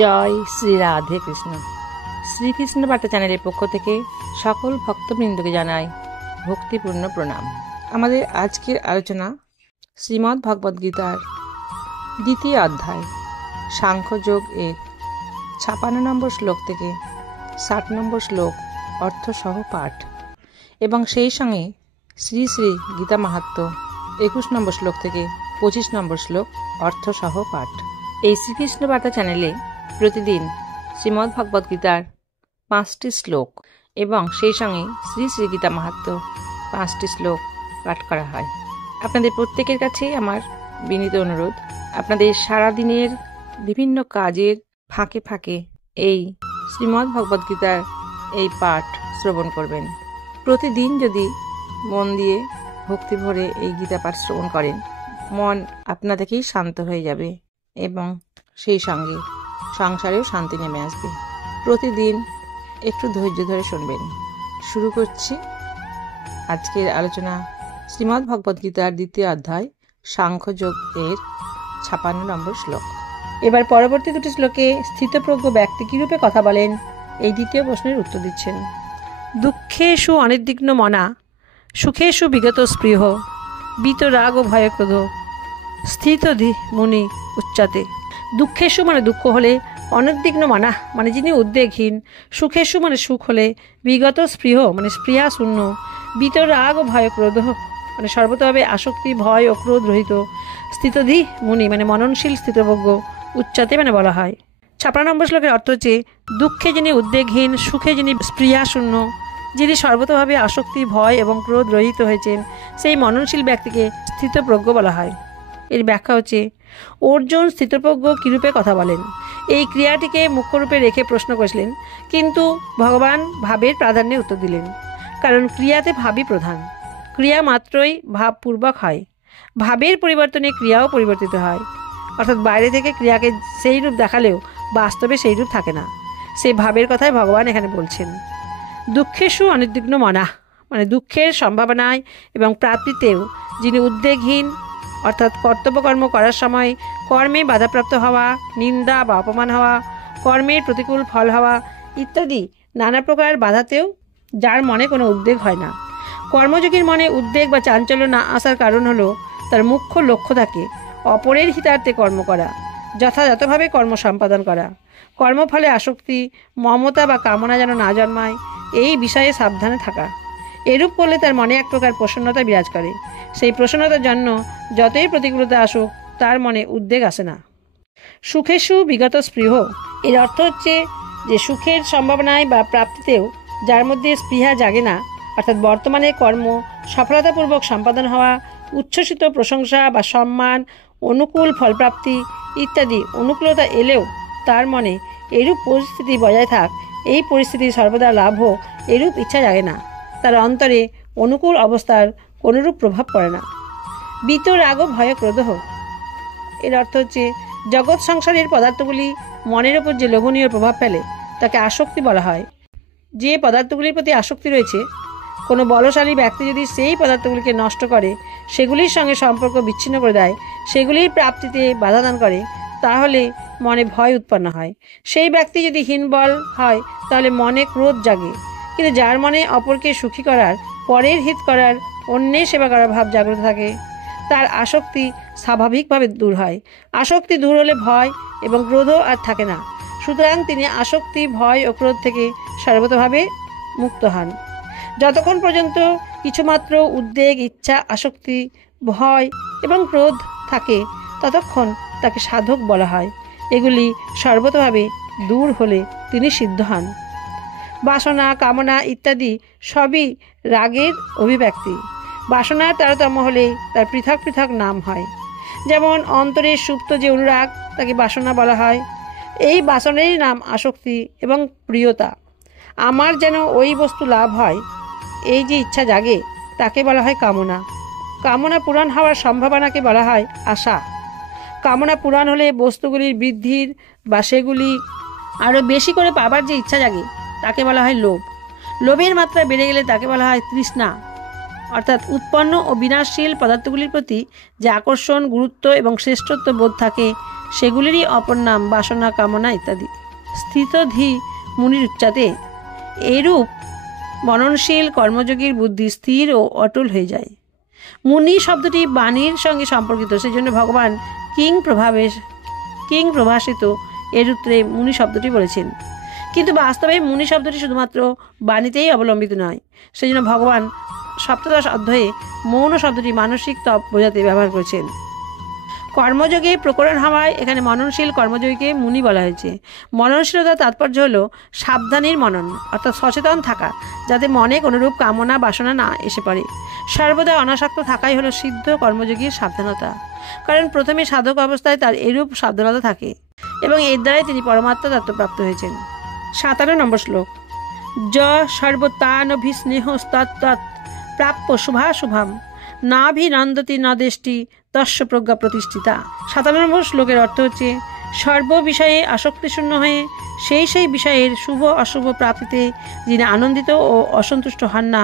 জয় শ্রী রাধে কৃষ্ণ। শ্রীকৃষ্ণ বার্তা চ্যানেলের পক্ষ থেকে সকল ভক্তবৃন্দকে জানাই ভক্তিপূর্ণ প্রণাম। আমাদের আজকের আলোচনা শ্রীমদ্ ভগবদ গীতার দ্বিতীয় অধ্যায় সাংখ্যযোগ এর ৫৬ নম্বর শ্লোক থেকে ৬০ নম্বর শ্লোক অর্থসহ পাঠ এবং সেই সঙ্গে শ্রী শ্রী গীতা মাহাত্ম্য ২১ নম্বর শ্লোক থেকে ২৫ নম্বর শ্লোক অর্থসহ পাঠ। এই শ্রীকৃষ্ণ বার্তা চ্যানেলে প্রতিদিন শ্রীমদ্ ভগবদ গীতার ৫টি শ্লোক এবং সেই সঙ্গে শ্রী শ্রী গীতা মাহাত্ম্য ৫টি শ্লোক পাঠ করা হয়। আপনাদের প্রত্যেকের কাছেই আমার বিনীত অনুরোধ, আপনাদের সারাদিনের বিভিন্ন কাজের ফাঁকে ফাঁকে এই শ্রীমদ্ ভগবদ গীতার এই পাঠ শ্রবণ করবেন। প্রতিদিন যদি মন দিয়ে ভক্তি ভরে এই গীতা পাঠ শ্রবণ করেন, মন আপনা থেকেই শান্ত হয়ে যাবে এবং সেই সঙ্গে সংসারেও শান্তি নেমে আসবে। প্রতিদিন একটু ধৈর্য ধরে শুনবেন। শুরু করছি আজকের আলোচনা শ্রীমদ্ ভগবদ গীতার দ্বিতীয় অধ্যায় সাংখ্যযোগ এর ৫৬ নম্বর শ্লোক। এবার পরবর্তী দুটি শ্লোকে স্থিতপ্রজ্ঞ ব্যক্তি কিরূপে কথা বলেন এই দ্বিতীয় প্রশ্নের উত্তর দিচ্ছেন। দুঃখেষু অনির্বিঘ্ন মনা, সুখেষু বিগত স্পৃহ, বিতরাগ ও ভয় ক্রোধ, স্থিতধি মুনি উচ্চাতে। দুঃখেষু মানে দুঃখ হলে, অনির্বিঘ্ন মানা মানে যিনি উদ্বেগহীন, সুখেষু মানে সুখ হলে, বিগত স্পৃহ মানে স্পৃহা শূন্য, বিতরাগ ও ভয় ক্রোধ মানে সর্বতভাবে আসক্তি ভয় ও ক্রোধ রহিত, স্থিতধি মুনি মানে মননশীল স্থিতপ্রজ্ঞ, উচ্চাতে মানে বলা হয়। ৫৬ নম্বর শ্লোকের অর্থ হচ্ছে দুঃখে যিনি উদ্বেগহীন, সুখে যিনি স্পৃহা শূন্য, যিনি সর্বতভাবে আসক্তি ভয় এবং ক্রোধ রহিত হয়েছেন, সেই মননশীল ব্যক্তিকে স্থিতপ্রজ্ঞ বলা হয়। এর ব্যাখ্যা হচ্ছে অর্জুন স্থিতপ্রজ্ঞ কিরূপে কথা বলেন এই ক্রিয়াটিকে মুখ্যরূপে রেখে প্রশ্ন করেছিলেন, কিন্তু ভগবান ভাবের প্রাধান্যে উত্তর দিলেন, কারণ ক্রিয়াতে ভাবই প্রধান। ক্রিয়া মাত্রই ভাবপূর্বক হয়, ভাবের পরিবর্তনে ক্রিয়াও পরিবর্তিত হয়। অর্থাৎ বাইরে থেকে ক্রিয়াকে সেই রূপ দেখালেও বাস্তবে সেই রূপ থাকে না। সেই ভাবের কথাই ভগবান এখানে বলছেন। দুঃখেষু অনির্বিঘ্ন মনা মানে দুঃখের সম্ভাবনায় এবং প্রাপ্তিতেও যিনি উদ্বেগহীন, অর্থাৎ কর্তব্যকর্ম করার সময় কর্মে বাধাপ্রাপ্ত হওয়া, নিন্দা বা অপমান হওয়া, কর্মের প্রতিকূল ফল হওয়া ইত্যাদি নানা প্রকার বাধাতেও যার মনে কোনো উদ্বেগ হয় না। কর্মযোগীর মনে উদ্বেগ বা চাঞ্চল্য না আসার কারণ হলো তার মুখ্য লক্ষ্য থাকে অপরের হিতার্থে কর্ম করা, যথাযথভাবে কর্ম সম্পাদন করা, কর্মফলে আসক্তি মমতা বা কামনা যেন না জন্মায় এই বিষয়ে সাবধানে থাকা। এরূপ করলে তার মনে এক প্রকার প্রসন্নতা বিরাজ করে। সেই প্রসন্নতার জন্য যতই প্রতিকূলতা আসুক তার মনে উদ্বেগ আসে না। সুখেষু বিগত স্পৃহ এর অর্থ হচ্ছে যে সুখের সম্ভাবনায় বা প্রাপ্তিতেও যার মধ্যে স্পৃহা জাগে না, অর্থাৎ বর্তমানে কর্ম সফলতাপূর্বক সম্পাদন হওয়া, উচ্ছ্বসিত প্রশংসা বা সম্মান, অনুকূল ফলপ্রাপ্তি ইত্যাদি অনুকূলতা এলেও তার মনে এরূপ পরিস্থিতি বজায় থাক, এই পরিস্থিতি সর্বদা লাভ হোক এরূপ ইচ্ছা জাগে না। তার অন্তরে অনুকূল অবস্থার কোনরূপ প্রভাব পড়ে না। বিতরাগ ও ভয় ক্রোধ এর অর্থ হচ্ছে জগৎ সংসারের পদার্থগুলি মনের ওপর যে লোভনীয় প্রভাব ফেলে তাকে আসক্তি বলা হয়। যে পদার্থগুলির প্রতি আসক্তি রয়েছে, কোনো বলশালী ব্যক্তি যদি সেই পদার্থগুলিকে নষ্ট করে, সেগুলির সঙ্গে সম্পর্ক বিচ্ছিন্ন করে দেয়, সেগুলির প্রাপ্তিতে বাধা দান করে, তাহলে মনে ভয় উৎপন্ন হয়। সেই ব্যক্তি যদি হীনবল হয় তাহলে মনে ক্রোধ জাগে। কিন্তু যার মনে অপরকে সুখী করার, পরের হিত করার, অন্যের সেবা করার ভাব জাগ্রত থাকে, তার আসক্তি স্বাভাবিকভাবে দূর হয়। আসক্তি দূর হলে ভয় এবং ক্রোধও আর থাকে না। সুতরাং তিনি আসক্তি ভয় ও ক্রোধ থেকে সর্বতভাবে মুক্ত হন। যতক্ষণ পর্যন্ত কিছুমাত্র উদ্বেগ ইচ্ছা আসক্তি ভয় এবং ক্রোধ থাকে ততক্ষণ তাকে সাধক বলা হয়। এগুলি সর্বতভাবে দূর হলে তিনি সিদ্ধ হন। বাসনা কামনা ইত্যাদি সবই রাগের অভিব্যক্তি। বাসনার তারতম্য হলে তার পৃথক পৃথক নাম হয়। যেমন অন্তরের সুপ্ত যে অনুরাগ তাকে বাসনা বলা হয়। এই বাসনারই নাম আসক্তি এবং প্রিয়তা। আমার যেন ওই বস্তু লাভ হয় এই যে ইচ্ছা জাগে তাকে বলা হয় কামনা। কামনা পূরণ হওয়ার সম্ভাবনাকে বলা হয় আশা। কামনা পূরণ হলে বস্তুগুলির বৃদ্ধির বা সেগুলি আরও বেশি করে পাবার যে ইচ্ছা জাগে তাকে বলা হয় লোভ। লোভের মাত্রা বেড়ে গেলে তাকে বলা হয় তৃষ্ণা। অর্থাৎ উৎপন্ন ও বিনাশশীল পদার্থগুলির প্রতি যে আকর্ষণ গুরুত্ব এবং শ্রেষ্ঠত্ব বোধ থাকে সেগুলিরই অপর নাম বাসনা, কামনা ইত্যাদি। স্থিতধি মুনির উচ্চাতে এরূপ মননশীল কর্মযোগীর বুদ্ধি স্থির ও অটল হয়ে যায়। মুনি শব্দটি বাণীর সঙ্গে সম্পর্কিত, সেই জন্য ভগবান কিং প্রভাষিত এর উত্তরে মুনি শব্দটি বলেছেন। কিন্তু বাস্তবে মুনি শব্দটি শুধুমাত্র বাণীতেই অবলম্বিত নয়, সেই জন্য ভগবান সপ্তদশ অধ্যায়ে মৌন শব্দটি মানসিক তপ বোঝাতে ব্যবহার করেছেন। কর্মযোগে প্রকরণ হওয়ায় এখানে মননশীল কর্মযোগীকে মুনি বলা হয়েছে। মননশীলতার তাৎপর্য হলো সাবধানের মনন, অর্থাৎ সচেতন থাকা, যাতে মনে কোনোরূপ কামনা বাসনা না এসে পড়ে। সর্বদা অনাসক্ত থাকাই হলো সিদ্ধ কর্মযোগীর সাবধানতা, কারণ প্রথমে সাধক অবস্থায় তার এরূপ সাবধানতা থাকে এবং এর দ্বারাই তিনি পরমাত্মা তত্ত্বপ্রাপ্ত হয়েছেন। 57 নম্বর শ্লোক। য সর্বতানভিস্নেহস্তৎ প্রাপ্য শুভাশুভম নাভিনন্দতি ন দেষ্টি তস্য প্রজ্ঞা প্রতিষ্ঠিতা। 57 নম্বর শ্লোকের অর্থ হচ্ছে, সর্ব বিষয়ে আসক্তিশূন্য হয়ে সেই বিষয়ের শুভ অশুভ প্রাপ্তিতে যিনি আনন্দিত ও অসন্তুষ্ট হন না,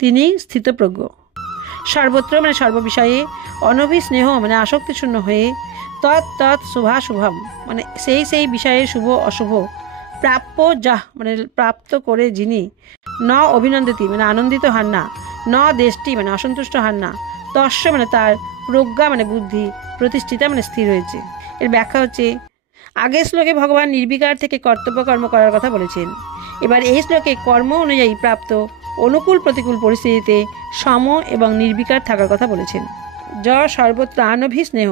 তিনি স্থিতপ্রজ্ঞ। সর্বত্র মানে সর্ববিষয়ে, অনভিস্নেহ মানে আসক্তিশূন্য হয়ে, তৎ শুভাশুভম মানে সেই বিষয়ের শুভ অশুভ, প্রাপ্য যাহ মানে প্রাপ্ত করে যিনি, ন অভিনন্দিতি মানে আনন্দিত হন না, ন দেষ্টি মানে অসন্তুষ্ট হন না, তস্য মানে তার, প্রজ্ঞা মানে বুদ্ধি, প্রতিষ্ঠিতা মানে স্থির হয়েছে। এর ব্যাখ্যা হচ্ছে, আগের শ্লোকে ভগবান নির্বিকার থেকে কর্তব্য কর্ম করার কথা বলেছেন। এবার এই শ্লোকে কর্ম অনুযায়ী প্রাপ্ত অনুকূল প্রতিকূল পরিস্থিতিতে সম এবং নির্বিকার থাকার কথা বলেছেন। য সর্বত্রানভিস্নেহ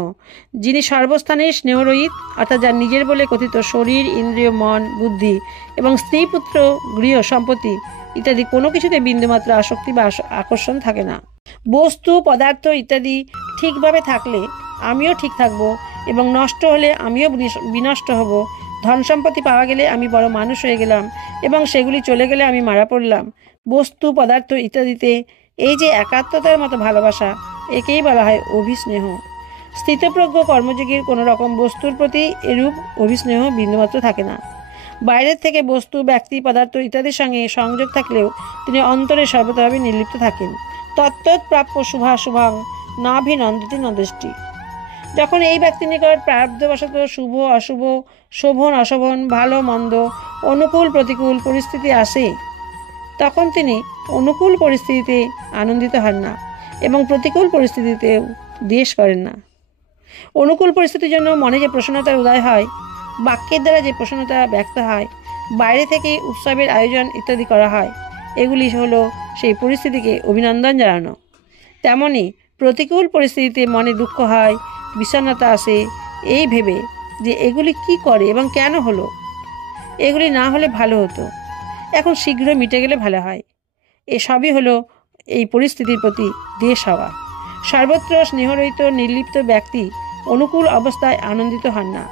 যিনি সর্বস্থানে স্নেহরহিত, অর্থাৎ যার নিজের বলে কথিত শরীর, ইন্দ্রিয়, মন, বুদ্ধি এবং স্ত্রী, পুত্র, গৃহ, সম্পত্তি ইত্যাদি কোনো কিছুতে বিন্দুমাত্র আসক্তি বা আকর্ষণ থাকে না। বস্তু, পদার্থ ইত্যাদি ঠিকভাবে থাকলে আমিও ঠিক থাকব এবং নষ্ট হলে আমিও বিনষ্ট হব। ধন সম্পত্তি পাওয়া গেলে আমি বড় মানুষ হয়ে গেলাম এবং সেগুলি চলে গেলে আমি মারা পড়লাম। বস্তু, পদার্থ ইত্যাদিতে এই যে একাত্মতার মতো ভালোবাসা, একেই বলা হয় অভিস্নেহ। স্থিতপ্রজ্ঞ কর্মযোগীর কোনো রকম বস্তুর প্রতি এরূপ অভিস্নেহ বিন্দুমাত্র থাকে না। বাইরের থেকে বস্তু, ব্যক্তি, পদার্থ ইত্যাদির সঙ্গে সংযোগ থাকলেও তিনি অন্তরে সর্বতভাবে নির্লিপ্ত থাকেন। তত্ত্বৎ প্রাপ্য শুভাশুভং নাভিনন্দতি ন দেষ্টি। যখন এই ব্যক্তির নিকট প্রারব্ধবশত শুভ অশুভ, শোভন অশোভন, ভালো মন্দ, অনুকূল প্রতিকূল পরিস্থিতি আসে, তখন তিনি অনুকূল পরিস্থিতিতে আনন্দিত হন না এবং প্রতিকূল পরিস্থিতিতেও দ্বেষ করেন না। অনুকূল পরিস্থিতির জন্য মনে যে প্রসন্নতার উদয় হয়, বাক্যের দ্বারা যে প্রসন্নতা ব্যক্ত হয়, বাইরে থেকে উৎসবের আয়োজন ইত্যাদি করা হয়, এগুলি হলো সেই পরিস্থিতিকে অভিনন্দন জানানো। তেমনি প্রতিকূল পরিস্থিতিতে মনে দুঃখ হয়, বিষণ্ণতা আসে, এই ভেবে যে এগুলি কি করে এবং কেন হলো, এগুলি না হলে ভালো হতো, এখন শীঘ্র মিটে গেলে ভালো হয়, এসবই হলো এই পরিস্থিতির প্রতি দ্বেষ হওয়া। সর্বত্র স্নেহরহিত নির্লিপ্ত ব্যক্তি অনুকূল অবস্থায় আনন্দিত হন না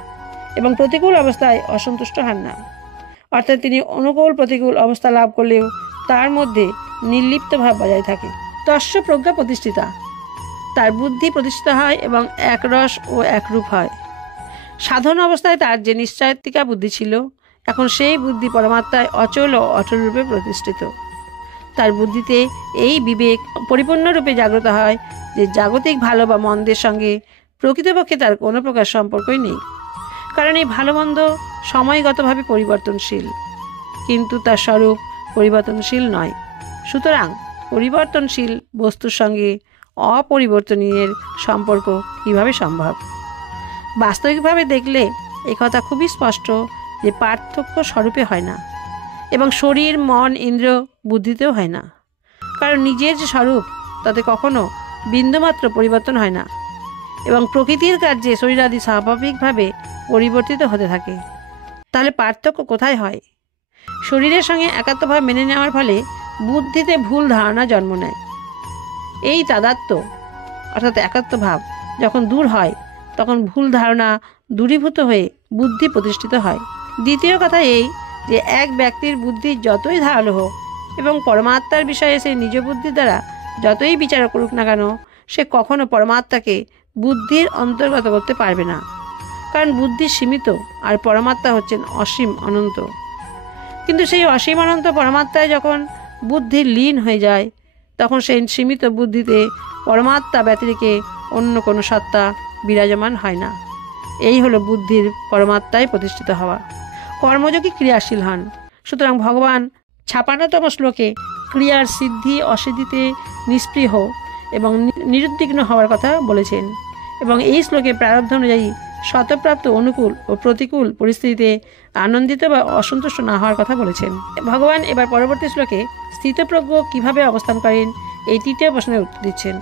এবং প্রতিকূল অবস্থায় অসন্তুষ্ট হন না, অর্থাৎ তিনি অনুকূল প্রতিকূল অবস্থা লাভ করলেও তার মধ্যে নির্লিপ্ত ভাব বজায় থাকে। তস্য প্রজ্ঞা প্রতিষ্ঠিতা, তার বুদ্ধি প্রতিষ্ঠিত হয় এবং একরস ও একরূপ হয়। সাধন অবস্থায় তার যে নিশ্চয়ত্বিকা বুদ্ধি ছিল, এখন সেই বুদ্ধি পরমাত্মায় অচল ও অটল রূপে প্রতিষ্ঠিত। তার বুদ্ধিতে এই বিবেক পরিপূর্ণরূপে জাগ্রত হয় যে জাগতিক ভালো বা মন্দের সঙ্গে প্রকৃতপক্ষে তার কোনো প্রকার সম্পর্কই নেই, কারণ এই ভালো মন্দ সময়গতভাবে পরিবর্তনশীল, কিন্তু তার স্বরূপ পরিবর্তনশীল নয়। সুতরাং পরিবর্তনশীল বস্তুর সঙ্গে অপরিবর্তনীয়ের সম্পর্ক কিভাবে সম্ভব? বাস্তবিকভাবে দেখলে একথা খুবই স্পষ্ট যে পার্থক্য স্বরূপে হয় না এবং শরীর, মন, ইন্দ্রিয়, বুদ্ধিতেও হয় না, কারণ নিজের যে স্বরূপ তাতে কখনো বিন্দুমাত্র পরিবর্তন হয় না এবং প্রকৃতির কার্যে শরীরাদি স্বাভাবিকভাবে পরিবর্তিত হতে থাকে। তাহলে পার্থক্য কোথায় হয়? শরীরের সঙ্গে একাত্মভাব মেনে নেওয়ার ফলে বুদ্ধিতে ভুল ধারণা জন্ম নেয়। এই তাদাত্ম্য অর্থাৎ একাত্মভাব যখন দূর হয়, তখন ভুল ধারণা দূরীভূত হয়ে বুদ্ধি প্রতিষ্ঠিত হয়। দ্বিতীয় কথা এই যে এক ব্যক্তির বুদ্ধি যতই ধারালো হোক এবং পরমাত্মার বিষয়ে সে নিজ বুদ্ধির দ্বারা যতই বিচার করুক না কেন, সে কখনো পরমাত্মাকে বুদ্ধির অন্তর্গত করতে পারবে না, কারণ বুদ্ধি সীমিত আর পরমাত্মা হচ্ছেন অসীম অনন্ত। কিন্তু সেই অসীম অনন্ত পরমাত্মায় যখন বুদ্ধি লীন হয়ে যায়, তখন সেই সীমিত বুদ্ধিতে পরমাত্মা ব্যতিরেকে অন্য কোনো সত্তা বিরাজমান হয় না। এই হলো বুদ্ধির পরমাত্মায় প্রতিষ্ঠিত হওয়া। কর্মযোগী ক্রিয়াশীল হন। সুতরাং ভগবান ৫৬তম শ্লোকে ক্রিয়ার সিদ্ধি অসিদ্ধিতে নিস্পৃহ এবং নিরুদ্বিগ্ন হওয়ার কথা বলেছেন এবং এই শ্লোকে প্রারব্ধ অনুযায়ী শতপ্রাপ্ত অনুকূল ও প্রতিকূল পরিস্থিতিতে আনন্দিত বা অসন্তুষ্ট না হওয়ার কথা বলেছেন। ভগবান এবার পরবর্তী শ্লোকে স্থিতপ্রজ্ঞ কিভাবে অবস্থান করেন এই তৃতীয় প্রশ্নের উত্তর দিচ্ছেন।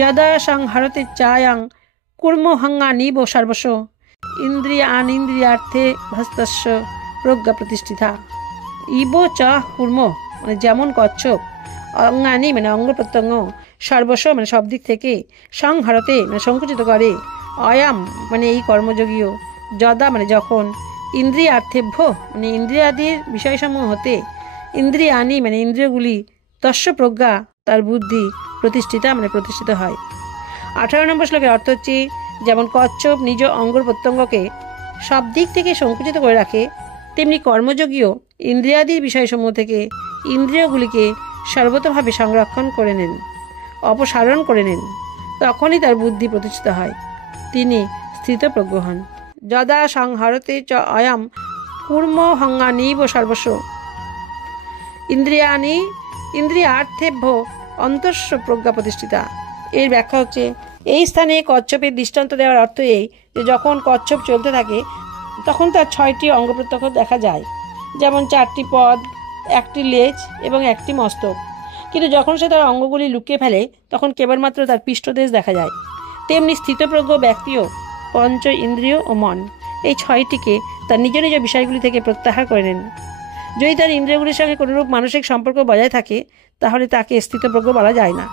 যদা সংহরতে চায়াং কুর্মহঙ্গা নিব সর্বস্ব ইন্দ্রিয়ানিন্দ্রিয়ার্থে ভস্তস্য প্রজ্ঞা প্রতিষ্ঠিতা। ইব চ কুর্ম মানে যেমন কচ্ছপ, অঙ্গানি মানে অঙ্গ প্রত্যঙ্গ, সর্বস্ব মানে সব দিক থেকে, সংহরতে মানে সংকুচিত করে, অয়াম মানে এই কর্মযোগীও, যদা মানে যখন, ইন্দ্রিয়ার্থেভ্য মানে ইন্দ্রিয়াদির বিষয়সমূহ হতে, ইন্দ্রিয়ানি মানে ইন্দ্রিয়গুলি, তস্য প্রজ্ঞা তার বুদ্ধি, প্রতিষ্ঠিতা মানে প্রতিষ্ঠিত হয়। ১৮ নম্বর শ্লোকের অর্থ হচ্ছে যেমন কচ্ছপ নিজ অঙ্গ প্রত্যঙ্গকে সব দিক থেকে সংকুচিত করে রাখে, তেমনি কর্মযোগীও ইন্দ্রিয়াদির বিষয়সমূহ থেকে ইন্দ্রিয়গুলিকে সর্বতভাবে সংরক্ষণ করে নেন, অপসারণ করে নেন, তখনই তার বুদ্ধি প্রতিষ্ঠিত হয়, তিনি স্থিতপ্রজ্ঞ হন। যদা সংহরতে চ অয়াম কুর্মহঙ্গানিব সর্বস্ব ইন্দ্রিয়ানি ইন্দ্রিয়ার্থেভ্য অন্তস্য প্রজ্ঞা প্রতিষ্ঠিতা। এর ব্যাখ্যা হচ্ছে এই স্থানে কচ্ছপের দৃষ্টান্ত দেওয়ার অর্থ এই যে যখন কচ্ছপ চলতে থাকে তখন তার ৬টি অঙ্গ প্রত্যঙ্গ দেখা যায়, যেমন ৪টি পদ, ১টি লেজ এবং ১টি মস্তক। কিন্তু যখন সে তার অঙ্গগুলি লুকিয়ে ফেলে তখন কেবলমাত্র তার পৃষ্ঠদেশ দেখা যায়। তেমনি স্থিতপ্রজ্ঞ ব্যক্তিও পঞ্চ ইন্দ্রিয় ও মন এই ৬টিকে তার নিজ নিজ বিষয়গুলি থেকে প্রত্যাহার করে নেন। যদি তার ইন্দ্রিয়গুলির সঙ্গে কোনোরূপ মানসিক সম্পর্ক বজায় থাকে তাহলে তাকে স্থিতপ্রজ্ঞ বলা যায় না।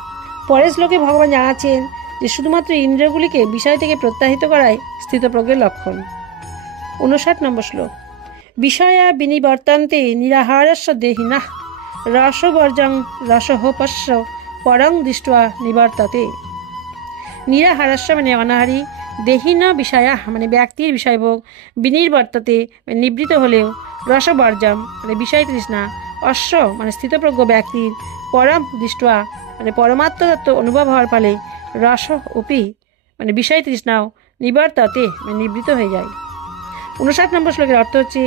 পরের শ্লোকে ভগবান জানাচ্ছেন যে শুধুমাত্র ইন্দ্রিয়গুলিকে বিষয় থেকে প্রত্যাহিত করাই স্থিতপ্রজ্ঞের লক্ষণ। ৫৯ নম্বর শ্লোক। বিষয়া বিনিবর্তন্তে নিরাহারস্য দেহিনাঃ রসবর্জং রসহোপস্য পরং দৃष्ट्वा নিবর্ততে। নিরাহারস্য মানে অনাহারী, দেহিনা বিষয়া মানে ব্যক্তির বিষয়ভোগ, বিনির্বর্ততে মানে নিবৃত হলেও, রসবর্জম মানে বিষয় তৃষ্ণা, অশ্ব মানে স্থিতপ্রজ্ঞ ব্যক্তির, পরম দৃष्ट्वा মানে পরমাত্ম তত্ত্ব অনুভব হওয়ার ফলে, রস অপি মানে বিষয় তৃষ্ণাও, নিবর্ততে মানে নিবৃত হয়ে যায়। ৫৯ নম্বর শ্লোকের অর্থ হচ্ছে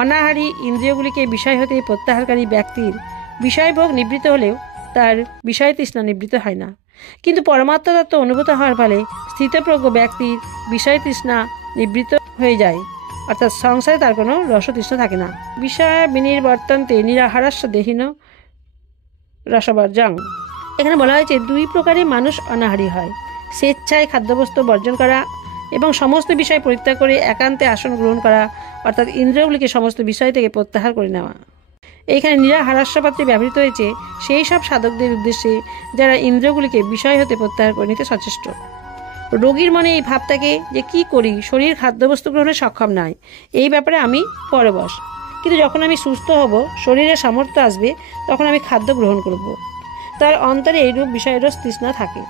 অনাহারী ইন্দ্রিয়গুলিকে বিষয় হতে প্রত্যাহারকারী ব্যক্তির বিষয়ভোগ নিবৃত হলেও তার বিষয় তৃষ্ণা নিবৃত হয় না, কিন্তু পরমাত্ম তত্ত্ব অনুভূত হওয়ার ফলে স্থিতপ্রজ্ঞ ব্যক্তির বিষয় তৃষ্ণা নিবৃত হয়ে যায়, অর্থাৎ সংসারে তার কোনো রসতৃষ্ণা থাকে না। বিষয় বিনির্বর্তন্তে নিরাহারস্য দেহিন রসবর্জং। এখানে বলা হয়েছে দুই প্রকারে মানুষ অনাহারী হয়, স্বেচ্ছায় খাদ্যবস্তু বর্জন করা এবং সমস্ত বিষয় পরিত্যাগ করে একান্তে আসন গ্রহণ করা, অর্থাৎ ইন্দ্রিয়গুলিকে সমস্ত বিষয় থেকে প্রত্যাহার করে নেওয়া। এইখানে নিরাহারস্য পাত্রে ব্যবহৃত হয়েছে সেই সব সাধকদের উদ্দেশ্যে যারা ইন্দ্রিয়গুলিকে বিষয় হতে প্রত্যাহার করে নিতে সচেষ্ট। রোগীর মনে এই ভাব থাকে যে কি করি, শরীর খাদ্যবস্তু গ্রহণে সক্ষম নয়, এই ব্যাপারে আমি পরবশ, কিন্তু যখন আমি সুস্থ হব, শরীরে সামর্থ্য আসবে, তখন আমি খাদ্য গ্রহণ করব। তার অন্তরে এইরূপ বিষয়ের তৃষ্ণা থাকে।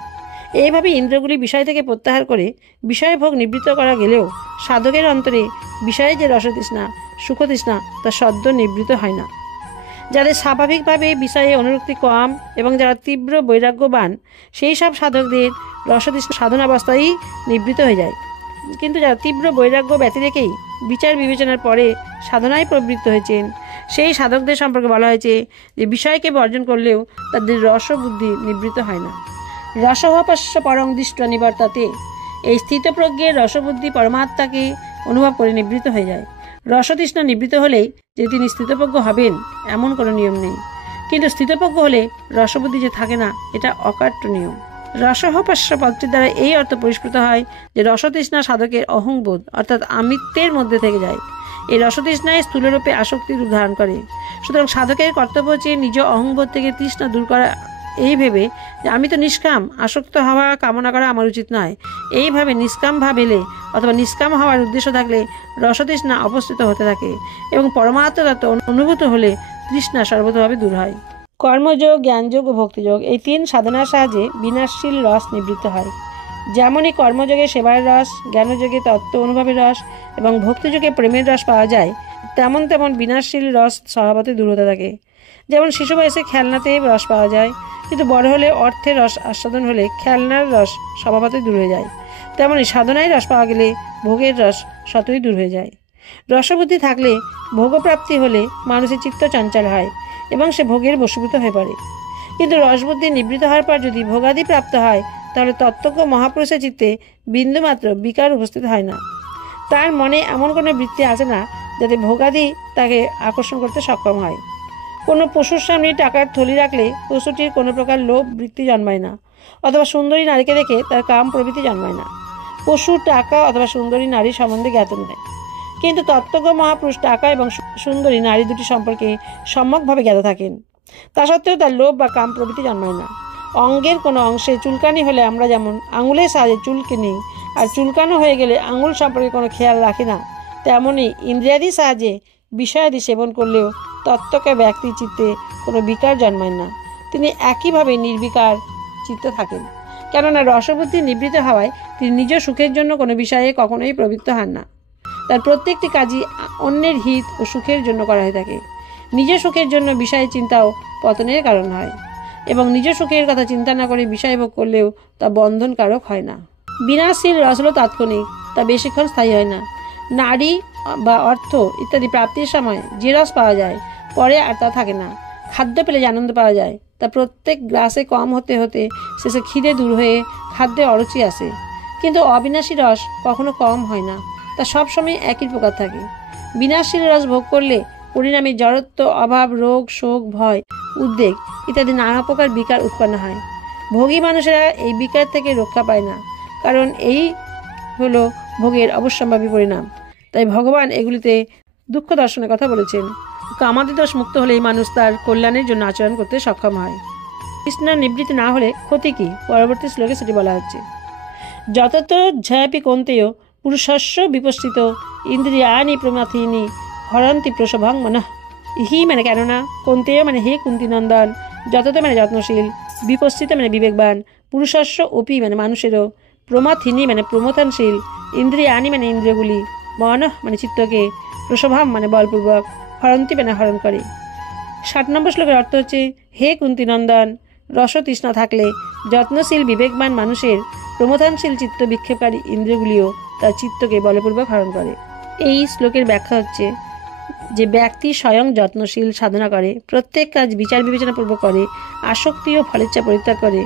এইভাবে ইন্দ্রিয়গুলি বিষয় থেকে প্রত্যাহার করে বিষয়ভোগ নিবৃত্ত করা গেলেও সাধকের অন্তরে বিষয়ে যে রসতৃষ্ণা, সুখতৃষ্ণা তা সদ্য নিবৃত্ত হয় না। যাদের স্বাভাবিকভাবে বিষয়ে অনুরক্তি কম এবং যারা তীব্র বৈরাগ্যবান, সেই সব সাধকদের রসতৃষ্ণা সাধনাবস্থায় নিবৃত্ত হয়ে যায়। কিন্তু যারা তীব্র বৈরাগ্য ব্যতি রেখেই বিচার বিবেচনার পরে সাধনায় প্রবৃত্ত হয়েছেন, সেই সাধকদের সম্পর্কে বলা হয়েছে যে বিষয়কে বর্জন করলেও তাদের রসবুদ্ধি নিবৃত্ত হয় না। রসহোপস্য পরং দৃष्ट्वा নিবর্ততে। এই স্থিতপ্রজ্ঞের রসবুদ্ধি পরমাত্মাকে অনুভব করে নিবৃত্ত হয়ে যায়। রসতৃষ্ণা নিবৃত্ত হলেই যে তিনি স্থিতপ্রজ্ঞ হবেন এমন কোনো নিয়ম নেই, কিন্তু স্থিতপ্রজ্ঞ হলে রসবুদ্ধি যে থাকে না এটা অকাট্য নিয়ম। রসহোপস্য পদটির দ্বারা এই অর্থ পরিস্ফুট হয় যে রসতৃষ্ণা সাধকের অহংবোধ অর্থাৎ আমিত্বের মধ্যে থেকে যায়। এই রসতৃষ্ণায় স্থূলরূপে আসক্তি রূপ ধারণ করে। সুতরাং সাধকের কর্তব্য হচ্ছে নিজ অহংবোধ থেকে তৃষ্ণা দূর করা, এই ভেবে যে আমি তো নিষ্কাম, আসক্ত হওয়া কামনা করা আমার উচিত নয়। এইভাবে নিষ্কাম ভাব এলে অথবা নিষ্কাম হওয়ার উদ্দেশ্য থাকলে রসতৃষ্ণা অপস্থিত হতে থাকে এবং পরমাত্ম তত্ত্ব অনুভূত হলে তৃষ্ণা সর্বতভাবে দূর হয়। কর্মযোগ, জ্ঞানযোগ ও ভক্তিযোগ এই ৩ সাধনার সাহায্যে বিনাশশীল রস নিবৃত্ত হয়। যেমনই কর্মযোগে সেবার রস, জ্ঞানযোগে তত্ত্ব অনুভবের রস এবং ভক্তিযোগে প্রেমের রস পাওয়া যায়, তেমন তেমন বিনাশশীল রস স্বভাবতই দূর হতে থাকে। যেমন শিশু বয়সে খেলনাতে রস পাওয়া যায়, কিন্তু বড় হলে অর্থের রস আস্বাদন হলে খেলনার রস স্বভাবতই দূর হয়ে যায়। তেমনি সাধনায় রস পাওয়া গেলে ভোগের রস স্বতই দূর হয়ে যায়। রসবুদ্ধি থাকলে ভোগপ্রাপ্তি হলে মানুষের চিত্ত চঞ্চল হয় এবং সে ভোগের বশীভূত হয়ে পড়ে। কিন্তু রসবুদ্ধি নিবৃত্ত হওয়ার পর যদি ভোগাদি প্রাপ্ত হয় তাহলে তত্ত্বজ্ঞ মহাপুরুষের চিত্তে বিন্দুমাত্র বিকার উপস্থিত হয় না। তার মনে এমন কোনো বৃত্তি আসে না যাতে ভোগাদি তাকে আকর্ষণ করতে সক্ষম হয়। কোনো পশুর সামনে টাকার থলি রাখলে পশুটির কোনো প্রকার লোভ বৃত্তি জন্মায় না, অথবা সুন্দরী নারীকে দেখে তার কাম প্রভৃতি জন্মায় না। পশু টাকা অথবা সুন্দরী নারী সম্বন্ধে জ্ঞাত নয়, কিন্তু তত্ত্বজ্ঞ মহাপুরুষ টাকা এবং সুন্দরী নারী দুটি সম্পর্কে সম্যকভাবে জ্ঞাত থাকেন। তা সত্ত্বেও তার লোভ বা কাম প্রভৃতি জন্মায় না। অঙ্গের কোনো অংশে চুলকানি হলে আমরা যেমন আঙুলের সাহায্যে চুলকে নিই আর চুলকানো হয়ে গেলে আঙুল সম্পর্কে কোনো খেয়াল রাখি না, তেমনই ইন্দ্রিয়াদির সাহায্যে বিষয়াদি সেবন করলেও তত্ত্বকে ব্যক্তির চিত্তে কোনো বিকার জন্মায় না। তিনি একইভাবে নির্বিকার চিত্তে থাকেন, কেননা রসবুদ্ধি নিবৃত্ত হওয়ায় তিনি নিজ সুখের জন্য কোনো বিষয়ে কখনোই প্রবৃত্ত হন না। তার প্রত্যেকটি কাজই অন্যের হিত ও সুখের জন্য করা হয়ে থাকে। নিজের সুখের জন্য বিষয়ের চিন্তাও পতনের কারণ হয়, এবং নিজ সুখের কথা চিন্তা না করে বিষয় ভোগ করলেও তা বন্ধনকারক হয় না। বিনাশশীল রস হলো তাৎক্ষণিক, তা বেশিক্ষণ স্থায়ী হয় না। নারী বা অর্থ ইত্যাদি প্রাপ্তির সময় যে রস পাওয়া যায় পরে আর তা থাকে না। খাদ্য পেলে যে আনন্দ পাওয়া যায় তা প্রত্যেক গ্লাসে কম হতে হতে শেষে খিদে দূর হয়ে খাদ্যে অরুচি আসে। কিন্তু অবিনাশী রস কখনো কম হয় না, তা সবসময় একই প্রকার থাকে। বিনাশশীল রস ভোগ করলে পরিণামে জড়ত্ব, অভাব, রোগ, শোক, ভয়, উদ্বেগ ইত্যাদি নানা প্রকার বিকার উৎপন্ন হয়। ভোগী মানুষেরা এই বিকার থেকে রক্ষা পায় না, কারণ এই হলো ভোগের অবশ্যম্ভাবী পরিণাম। তাই ভগবান এগুলিতে দুঃখ দর্শনের কথা বলেছেন। কামাদি দোষ মুক্ত হলেই মানুষ তার কল্যাণের জন্য আচরণ করতে সক্ষম হয়। কৃষ্ণের নিবৃত্তি না হলে ক্ষতি কি? পরবর্তী শ্লোকে সেটি বলা হচ্ছে। যতত ঝয়াপি কৌন্তেয় পুরুষস্য বিপস্থিত ইন্দ্রিয়ানি প্রমাথিনী হরন্তি প্রসভং মনঃ। হি মানে কেননা, কৌন্তেয় মানে হে কুন্তি নন্দন, যতত মানে যত্নশীল, বিপস্থিত মানে বিবেকবান, পুরুষস্য অপি মানে মানুষেরও, প্রমাথিনী মানে প্রমথনশীল, ইন্দ্রিয়ানি মানে ইন্দ্রিয়গুলি, মনঃ মানে চিত্তকে, প্রসভাম মানে বলপূর্বক, হরন্তি মানে হরণ করে। 60 নম্বর শ্লোকের অর্থ হচ্ছে, হে কুন্তি নন্দন, রসতৃষ্ণা থাকলে যত্নশীল বিবেকবান মানুষের প্রমথনশীল চিত্ত বিক্ষেপকারী ইন্দ্রিয়গুলিও তার চিত্তকে বলপূর্বক হরণ করে। এই শ্লোকের ব্যাখ্যা হচ্ছে যে ব্যক্তি স্বয়ং যত্নশীল সাধনা করে, প্রত্যেক কাজ বিচার বিবেচনাপূর্বক করে, আসক্তি ও ফলেচ্ছা পরিত্যাগ করে,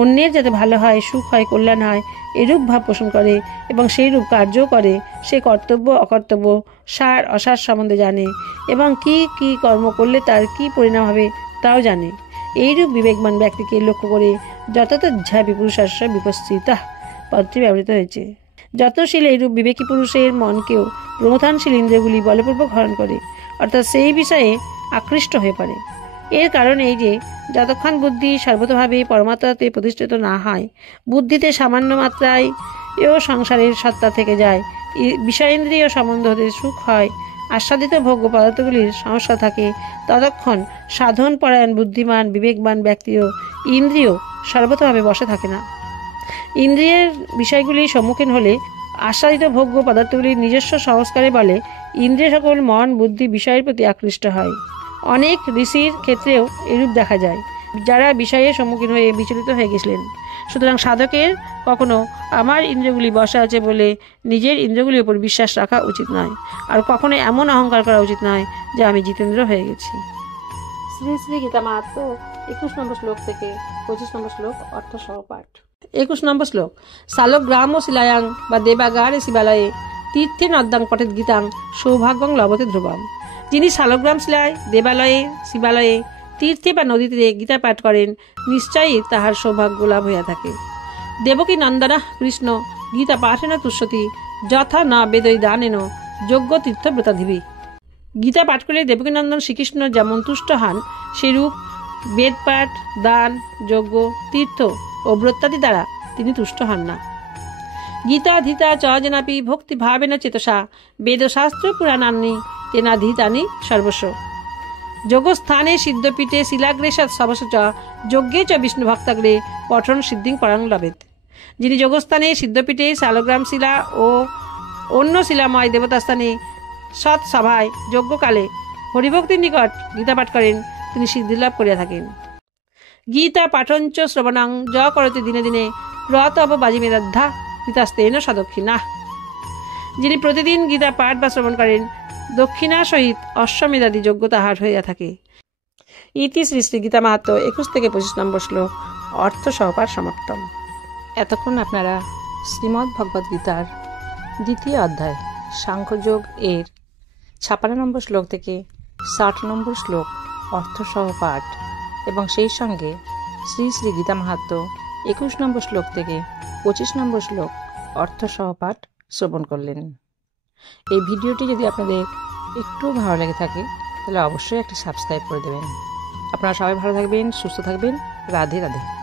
অন্যের যাতে ভালো হয়, সুখ হয়, কল্যাণ হয় এরূপ ভাব পোষণ করে এবং সেই রূপ কার্যও করে, সে কর্তব্য অকর্তব্য, সার অসার সম্বন্ধে জানে এবং কি কি কর্ম করলে তার কি পরিণাম হবে তাও জানে। এইরূপ বিবেকবান ব্যক্তিকে লক্ষ্য করে যততঝাপি পুরুষাস্য বিপস্থিতা পদটি ব্যবহৃত হয়েছে। যত্নশীল এইরূপ বিবেকী পুরুষের মনকেও প্রমথনশীল ইন্দ্রিয়গুলি বলপূর্বক হরণ করে, অর্থাৎ সেই বিষয়ে আকৃষ্ট হয়ে পড়ে। এর কারণ এই যে যতক্ষণ বুদ্ধি সর্বতভাবে পরমাত্মাতে প্রতিষ্ঠিত না হয়, বুদ্ধিতে সামান্য মাত্রায় এও সংসারের সত্তা থেকে যায়, বিষয়েন্দ্রিয় সম্বন্ধ হতে সুখ হয়, আস্বাদিত ভোগ্য পদার্থগুলির সমস্যা থাকে, ততক্ষণ সাধন পরায়ণ বুদ্ধিমান বিবেকবান ব্যক্তিও ইন্দ্রিয় সর্বতভাবে বসে থাকে না। ইন্দ্রিয়ের বিষয়গুলির সম্মুখীন হলে আস্বাদিত ভোগ্য পদার্থগুলির নিজস্ব সংস্কারে বলে ইন্দ্রিয় সকল মন বুদ্ধি বিষয়ের প্রতি আকৃষ্ট হয়। অনেক ঋষির ক্ষেত্রেও এরূপ দেখা যায়, যারা বিষয়ের সম্মুখীন হয়ে বিচলিত হয়ে গেছিলেন। সুতরাং সাধকের কখনো আমার ইন্দ্রিয়গুলি বসা আছে বলে নিজের ইন্দ্রিয়গুলির উপর বিশ্বাস রাখা উচিত নয়, আর কখনো এমন অহংকার করা উচিত নয় যে আমি জিতেন্দ্র হয়ে গেছি। শ্রী শ্রী গীতা মাহাত্ম 21 নম্বর শ্লোক থেকে 25 নম্বর শ্লোক অর্থ সহপাঠ। 21 নম্বর শ্লোক। শালগ্রাম শিলায়াং বা দেবাগারে শিবালয়ে তীর্থে নদ্যাং পঠেত গীতাং সৌভাগ্যং লভতে ধ্রুবম। যিনি শালগ্রাম শিলায়, দেবালয়ে, শিবালয়ে, তীর্থে বা নদীতে গীতা পাঠ করেন, নিশ্চয়ই তাহার সৌভাগ্য লাভ হইয়া থাকে। দেবকী নন্দনা কৃষ্ণ গীতা পাঠেন তুষ্যতি যথা না বেদৈ দানেন যোগ্য তীর্থব্রতাধিবি। গীতা পাঠ করে দেবকীনন্দন শ্রীকৃষ্ণ যেমন তুষ্ট হন, সেরূপ বেদপাঠ, দান, যজ্ঞ, তীর্থ ও ব্রতাদি দ্বারা তিনি তুষ্ট হন না। গীতা ধীতা চ জেনাপি ভক্তি ভাবেন চেতসা বেদশাস্ত্র পুরাণান্নি তেনাধীতানি সর্বস্ব। যোগস্থানে সিদ্ধপীঠে শিলাগ্রে সবস চ যজ্ঞে চ বিষ্ণু ভক্তাগ্রে পঠন সিদ্ধিং পরাং লবেত। যিনি যোগস্থানে সিদ্ধপীঠে শালগ্রাম শিলা ও অন্য শিলাময় দেবতাস্থানে সৎ সভায় যজ্ঞকালে হরিভক্তির নিকট গীতা পাঠ করেন, তিনি সিদ্ধিলাভ করিয়া থাকেন। গীতা পাঠঞ্চ শ্রবণাং য করতে দিনে দিনে ক্রত অপবাজি মেধাধ্যা গীতাস্তেন সদক্ষিণা। যিনি প্রতিদিন গীতা পাঠ বা শ্রবণ করেন, দক্ষিণা সহিত অশ্বমেধাদি যোগ্য তাহার হইয়া থাকে। ইতি শ্রী শ্রী গীতা মাহাত্ম্য 21 থেকে 25 নম্বর শ্লোক অর্থ সহপাঠ সমাপ্তম। এতক্ষণ আপনারা শ্রীমদ্ ভগবদ্ গীতার দ্বিতীয় অধ্যায় সাংখ্যযোগ এর 56 নম্বর শ্লোক থেকে 60 নম্বর শ্লোক অর্থসহ পাঠ এবং সেই সঙ্গে শ্রী শ্রী গীতা মাহাত্ম্য 21 নম্বর শ্লোক থেকে 25 নম্বর শ্লোক অর্থসহ পাঠ শ্রবণ করলেন। এই ভিডিওটি যদি আপনাদের একটু ভালো লেগে থাকে তাহলে অবশ্যই একটা সাবস্ক্রাইব করে দেবেন। আপনারা সবাই ভালো থাকবেন, সুস্থ থাকবেন। রাধে রাধে।